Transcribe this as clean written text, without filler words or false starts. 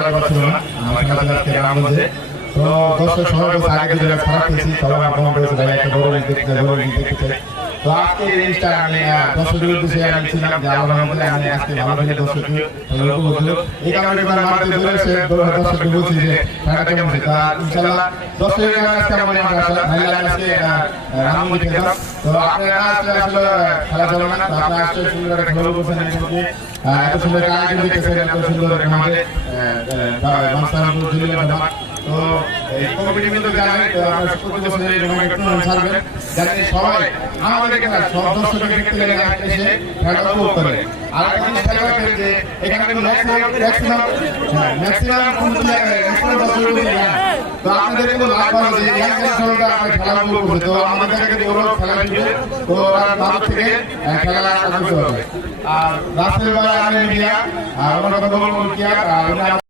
করার কথা ছিল না আমার খেলাধুলা আজকে রামগঞ্জে। তো দর্শক সবাই বলছে আগে দুটো খারাপ খেয়েছি, সবাই আমার কমেন্ট করেছে ভাই একটা বড় লিগ দেখতে চাই, বড় লিগ দেখতে চাই। তো আজকে এই জিনিসটা আমি দর্শকের উদ্দেশ্যে আমি ছিলাম যে আল্লাহর মধ্যে আমি আজকে ভালো খেলে দর্শককে উপভোগ করলো। এই কারণে মাঠে দৌড়ে এসে দর্শককে বলছি যে খেলাটা কেমন হয়েছে। তা ইনশাল্লাহ দর্শকের কাছে আজকে আমার মনে আসা ভাই আজকে রামগঞ্জে খেলতাম। তো আপনারা আসলে খেলা চলে না, তো আপনারা আসলে সুন্দর একটা খেলা করছেন, এত সুন্দর আয়োজন দিতেছেন, এত সুন্দর আমাদের তো এই কমিটি কিন্তু জানেন আপনারা প্রতি বছর এই টুর্নামেন্ট ছাড়বেন যাতে সবাই আমাদের এখানে সব দর্শকের দেখতে গেলে এসে খেলা উপভোগ করে। আর একটা জিনিস খেলা রাখবেন যে এখানে কিন্তু ম্যাক্সিমাম দর্শক তো আপনাদের কিন্তু লাভ পাওয়া যায় এক দর্শকরা আমরা খেলা উপভোগ করছে। তো আমাদের কিন্তু ওরা খেলা দিবে, তো ওরা ভারত থেকে খেলা করতে হবে। আর রাস্তায় মিডিয়া আর আমার কথা বলবো কি আর